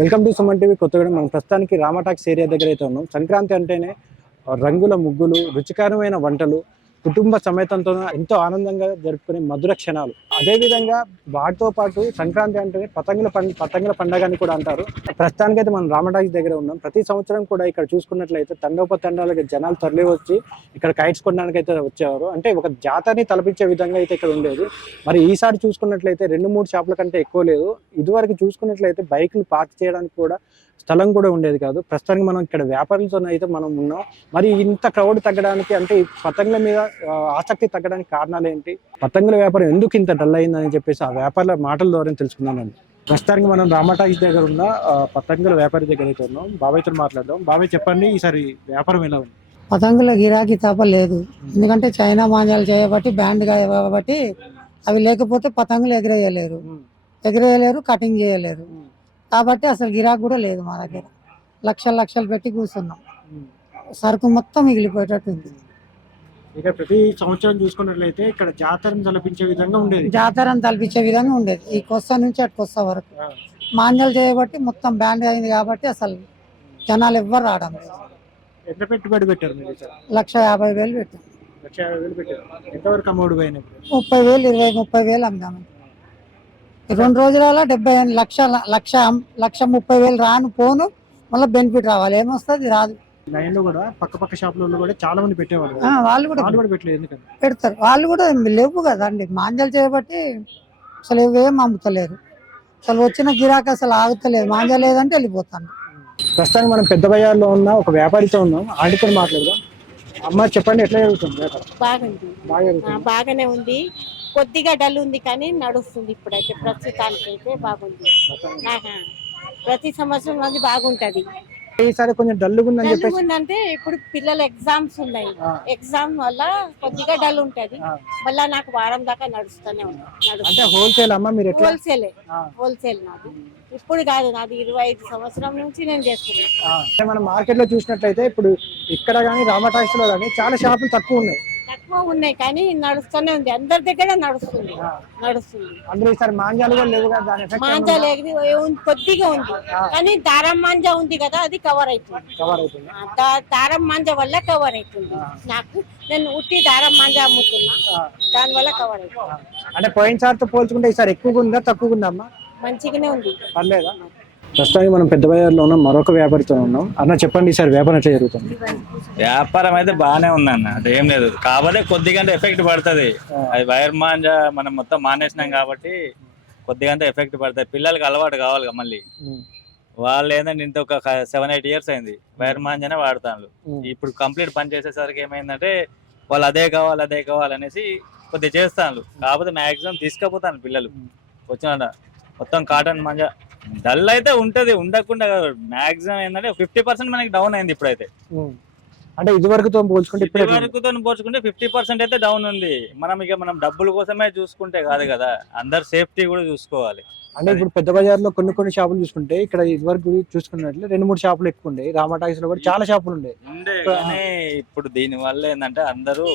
Welcome to Suman TV Kothagudem. మనం ప్రస్తుతానికి రామటాక్స్ area దగ్గర అయితే ఉన్నాం. సంక్రాంతి అంటేనే రంగుల ముగ్గులు, రుచికరమైన వంటలు, కుటుంబ సమేతంతో ఎంతో ఆనందంగా జరుపుకునే మధుర క్షణాలు. అదేవిధంగా వాటితో పాటు సంక్రాంతి అంటేనే పతంగుల పండగ అని కూడా అంటారు. ప్రస్తుతానికైతే మనం రామటాక్స్ దగ్గర ఉన్నాం. ప్రతి సంవత్సరం కూడా ఇక్కడ చూసుకున్నట్లయితే తండోపతండాలుగా జనాలు తరలి వచ్చి ఇక్కడ కైట్స్ కొనడానికి అయితే వచ్చేవారు. అంటే ఒక జాతరని తలపించే విధంగా అయితే ఇక్కడ ఉండేది. మరి ఈసారి చూసుకున్నట్లయితే 2-3 షాపుల కంటే ఎక్కువ లేదు. ఇదివరకు చూసుకున్నట్లయితే బైకులు పార్క్ చేయడానికి కూడా స్థలం కూడా ఉండేది కాదు. ప్రస్తుతానికి మనం ఇక్కడ వ్యాపారులతో అయితే మనం ఉన్నాం. మరి ఇంత క్రౌడ్ తగ్గడానికి, అంటే ఈ పతంగుల మీద ఆసక్తి తగ్గడానికి కారణాలు ఏంటి, పతంగుల వ్యాపారం ఎందుకు ఇంత డల్ అయిందని చెప్పేసి ఆ వ్యాపారుల మాటల ద్వారా తెలుసుకుందామండి. ప్రస్తుతానికి మనం రామటాక్స్ దగ్గర ఉన్న పతంగుల వ్యాపారి దగ్గర అయితే ఉన్నాం. బాబాయ్తో మాట్లాడదాం. బాబాయ్ చెప్పండి, ఈసారి వ్యాపారం ఎలా ఉంది? పతంగుల గిరాకీ తప్ప లేదు. ఎందుకంటే చైనా మాంజాలు చేయబట్టి, బ్యాండ్ కాబట్టి అవి లేకపోతే పతంగులు ఎగిరేయలేరు, కటింగ్ చేయలేరు. కాబట్టి అసలు గిరాకీ కూడా లేదు మా దగ్గర. లక్షలు పెట్టి కూర్చున్నాం. సరుకు మొత్తం మిగిలిపోయేటట్టుంది. ఇక ప్రతి సంవత్సరం చూసుకున్నట్లయితే ఇక్కడ జాతరను తలపించే విధంగా ఉండేది. ఈ కొస్స నుంచి అటు కొస్స వరకు మాంజాలు చేయబట్టి మొత్తం బ్యాండ్ అయింది. కాబట్టి అసలు జనాలు ఎవ్వరు రావడం లేదు. ఎంత పెట్టుబడి పెట్టారు మీరు? 1,50,000 పెట్టాం. 1,50,000 పెట్టారు. ఎంతవరకు అమౌంట్ పోయినాయి? 30,000, 20,000 అమ్మాము. 2 రోజులలో 70,000 రాను పోను, మళ్ళీ బెనిఫిట్ రావాలి. ఏమొస్తుంది? రాదు. లైన్లో కూడా పక్క షాపులలో కూడా చాలా మంది పెట్టేవాళ్ళు. వాళ్ళు కూడా పెట్టలేదు. ఎందుకంటే పెడతారు. వాళ్ళు కూడా లేవు కదండి. మాంజాలు చేయబట్టి అసలు ఏం అమ్ముతలేరు. అసలు వచ్చిన గిరాకీ అసలు ఆగుతలేదు. మాంజా లేదంటే వెళ్ళిపోతాను. ప్రస్తుతానికి మనం పెద్ద బజార్లో ఉన్న ఒక వ్యాపారితో ఉన్నాం. ఆడితో మాట్లాడదాం. అమ్మ చెప్పండి, ఎట్లా జరుగుతుంది వ్యాపారం? బాగానే ఉంది. కొద్దిగా డల్ ఉంది కానీ నడుస్తుంది. ఇప్పుడైతే ప్రస్తుతానికి అయితే బాగుంది. ప్రతి సంవత్సరం అది బాగుంటది. ఈసారి కొంచెం డల్గా ఉందని చెప్పేసి అంటే ఇప్పుడు పిల్లల ఎగ్జామ్స్ ఉన్నాయి. ఎగ్జామ్ వల్ల కొద్దిగా డల్ ఉంటది. మళ్ళా నాకు వారం దాకా నడుస్తూనే ఉంది. అంటే హోల్సేల్ అమ్మ మీరు? హోల్సేల్ నాది. ఇప్పుడు కాదు, నాది 25 సంవత్సరం నుంచి నేను చేస్తున్నాను. మనం మార్కెట్ లో చూసినట్లయితే ఇప్పుడు ఇక్కడ కానీ రామటాక్స్ లో కానీ చాలా షాపులు తక్కువ ఉన్నాయి కానీ నడుస్తూనే ఉంది. అందరి దగ్గర నడుస్తుంది. అందులో ఈసారి మాంజాలు కూడా లేవు కదా. మాంజా లేదు, కొద్దిగా ఉంది కానీ దారం మాంజా ఉంది కదా, అది కవర్ అవుతుంది. దారం మాంజా వల్ల కవర్ అవుతుంది. నేను ఉట్టి దారం మాంజా అమ్ముతున్నా, దాని వల్ల కవర్ అవుతుంది. అంటే పోయినసారితో పోల్చుకుంటే ఈసారి ఎక్కువగా ఉందా తక్కువగా ఉందా అమ్మా? మంచిగానే ఉంది, పర్లేదా? ప్రస్తుతానికి మనం పెద్ద బజార్లో ఉన్నాం. మరొక వ్యాపారితో ఉన్నాం. అన్న చెప్పండి, ఈసారి వ్యాపారం ఎట్లా జరుగుతుంది? వ్యాపారం అయితే బాగానే ఉందన్న, అదేం లేదు. కాబట్టి కొద్దిగా ఎఫెక్ట్ పడుతుంది. అది వైర్ మాంజా మనం మొత్తం మానేసినాం కాబట్టి కొద్దిగా ఎఫెక్ట్ పడుతుంది. పిల్లలకి అలవాటు కావాలి మళ్ళీ. వాళ్ళు ఏంటంటే ఇంత ఒక 7-8 ఇయర్స్ అయింది వైర్ మాంజానే వాడుతాను. ఇప్పుడు కంప్లీట్ పని చేసేసరికి ఏమైందంటే వాళ్ళు అదే కావాలి అనేసి కొద్దిగా చేస్తాను. కాకపోతే మ్యాక్సిమం తీసుకపోతాను పిల్లలు వచ్చిన మొత్తం కాటన్ మాంజా. డల్ అయితే ఉంటది, ఉండకుండా మాక్సిమం ఏంటంటే 50% మనకి డౌన్ అయింది ఇప్పుడైతే. అంటే ఇదివరకుతో పోల్చుకుంటే 50% అయితే డౌన్ ఉంది. మనం డబ్బుల కోసమే చూసుకుంటే కాదు కదా, అందరు సేఫ్టీ కూడా చూసుకోవాలి. అంటే ఇప్పుడు పెద్ద బజార్ లో కొన్ని షాపులు చూసుకుంటే ఇక్కడ ఇదివరకు చూసుకున్నట్లు 2-3 షాపులు ఎక్కువ ఉండే. రామటాక్స్ లో కూడా చాలా షాపులు ఉండే. కానీ ఇప్పుడు దీని వల్ల ఏంటంటే అందరూ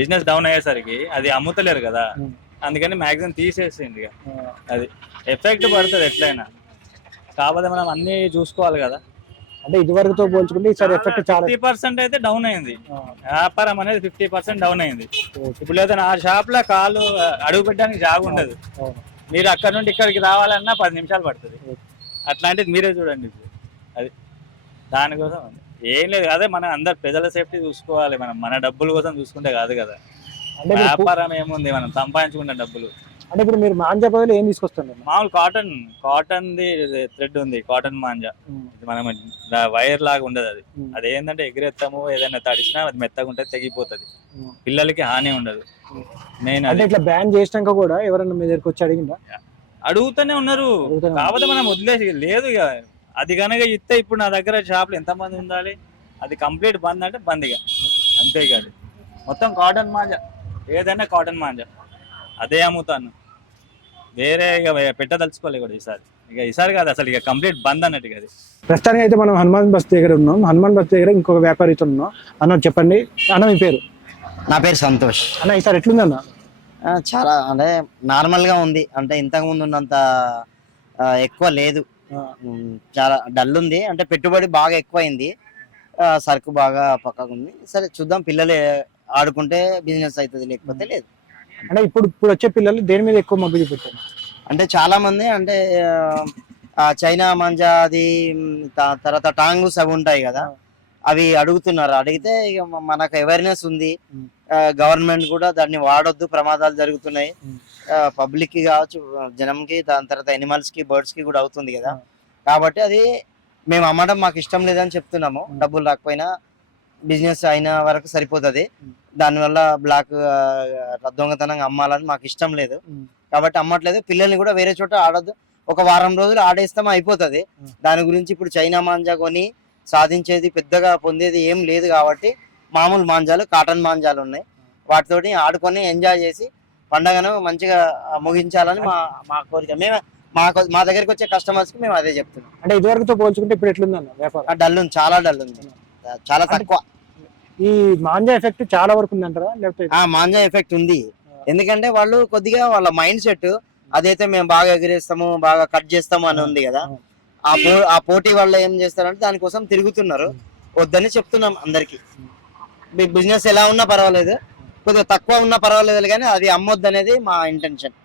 బిజినెస్ డౌన్ అయ్యేసరికి అది అమ్ముతలేరు కదా, అందుకని మ్యాక్సిమం తీసేసింది. అది ఎఫెక్ట్ పడుతుంది ఎట్లయినా. కాకపోతే మనం అన్ని చూసుకోవాలి కదా. అంటే ఇదివరకుతో పోల్చుకుంటే ఈసారి ఎఫెక్ట్ 50% అయితే డౌన్ అయింది. వ్యాపారం అనేది 50% డౌన్ అయింది. ఇప్పుడు లేదా ఆ షాప్ లో కాలు అడుగు పెట్టడానికి జాగా ఉండదు. మీరు అక్కడ నుండి ఇక్కడికి రావాలన్నా 10 నిమిషాలు పడుతుంది. అట్లాంటిది మీరే చూడండి. అది దానికోసం ఏం లేదు. అదే మన అందరు ప్రజల సేఫ్టీ చూసుకోవాలి. మన డబ్బుల కోసం చూసుకుంటే కాదు కదా. వ్యాపారం ఏముంది, మనం సంపాదించుకున్న డబ్బులు. అంటే ఇప్పుడు మీరు మాంజా బదులు ఏం తీసుకొస్తున్నారు? మామూలు కాటన్ థ్రెడ్ ఉంది, కాటన్ మాంజా. మనం వైర్ లాగా ఉండదు. అది ఏంటంటే ఎగిరెత్తాము, ఏదైనా తడిసినా అది మెత్తగా ఉంటుంది, తెగిపోతుంది. పిల్లలకి హాని ఉండదు. మెయిన్ అంటే ఇట్లా బ్యాన్ చేసినాక కూడా ఎవరన్నా మీ దగ్గరకు వచ్చి అడుగుతూనే ఉన్నారు. కాకపోతే మనం వదిలేసి లేదు. ఇక అది కనుక ఇస్తే ఇప్పుడు నా దగ్గర షాపులు ఎంతమంది ఉండాలి. అది కంప్లీట్ బంద్ అంటే బంద్ ఇక అంతే. ఇక అది మొత్తం కాటన్ మాంజా, ఏదైనా కాటన్ మాంజా అదే అమ్ముతాను. వేరే ఇక పెట్టదలుచుకోలేదు కూడా ఈసారి కాదు అసలు. ఇక కంప్లీట్ బంద్ అన్నట్టు. అది ప్రస్తుతానికి అయితే మనం హనుమాన్ బస్ దగ్గర ఉన్నాం. హనుమాన్ బస్ దగ్గర ఇంకొక వ్యాపారితో ఉన్నాం. అన్న చెప్పండి. అన్న మీ పేరు? నా పేరు సంతోష్. అన్న ఈసారి ఎట్లుంది అన్న? చాలా అంటే నార్మల్ గా ఉంది. అంటే ఇంతకు ముందు ఉన్నంత ఎక్కువ లేదు. చాలా డల్ ఉంది, అంటే పెట్టుబడి బాగా ఎక్కువైంది, సరుకు బాగా పక్కకు ఉంది. సరే చూద్దాం, పిల్లలు ఆడుకుంటే బిజినెస్ అవుతుంది, లేకపోతే లేదు. అంటే ఇప్పుడు వచ్చే పిల్లలు దేని మీద ఎక్కువ మగ్గు చూపుతారు? అంటే చాలా మంది అంటే చైనా మాంజా అది తర్వాత టాంగుస్ అవి ఉంటాయి కదా, అవి అడుగుతున్నారు. అడిగితే ఇక మనకు అవేర్నెస్ ఉంది, గవర్నమెంట్ కూడా దాన్ని వాడొద్దు, ప్రమాదాలు జరుగుతున్నాయి పబ్లిక్ కి కావచ్చు, జనంకి, దాని తర్వాత ఎనిమల్స్ కి, బర్డ్స్ కి కూడా అవుతుంది కదా. కాబట్టి అది మేము అమ్మడం మాకు ఇష్టం లేదని చెప్తున్నాము. డబ్బులు రాకపోయినా బిజినెస్ అయిన వరకు సరిపోతుంది, దానివల్ల బ్లాక్ దొంగతనంగా అమ్మాలని మాకు ఇష్టం లేదు కాబట్టి అమ్మట్లేదు. పిల్లల్ని కూడా వేరే చోట ఆడొద్దు, ఒక వారం రోజులు ఆడేస్తామో అయిపోతుంది. దాని గురించి ఇప్పుడు చైనా మాంజా కొని సాధించేది పెద్దగా పొందేది ఏం లేదు కాబట్టి మామూలు మాంజాలు, కాటన్ మాంజాలు ఉన్నాయి, వాటితోటి ఆడుకొని ఎంజాయ్ చేసి పండగను మంచిగా ముగించాలని మా కోరిక. మేము మా దగ్గరికి వచ్చే కస్టమర్స్ కి మేము అదే చెప్తున్నాం. అంటే ఇదివరకుతో పోల్చుకుంటే ఇప్పుడు ఎట్లుందన్న వ్యాపారం? డల్ ఉంది, చాలా డల్ ఉంది, చాలా తక్కువ. ఈ మాంజా ఎఫెక్ట్ చాలా వరకు ఉందంటారా, లేకపోతే? మాంజా ఎఫెక్ట్ ఉంది, ఎందుకంటే వాళ్ళు కొద్దిగా వాళ్ళ మైండ్ సెట్ అదైతే మేము బాగా ఎగిరేస్తాము, బాగా కట్ చేస్తాము అని ఉంది కదా. ఆ పోటీ వల్ల ఏం చేస్తారంటే దానికోసం తిరుగుతున్నారు. వద్దని చెప్తున్నాం అందరికి. బిజినెస్ ఎలా ఉన్నా పర్వాలేదు, కొద్దిగా తక్కువ ఉన్నా పర్వాలేదు, కానీ అది అమ్మొద్దు అనేది మా ఇంటెన్షన్.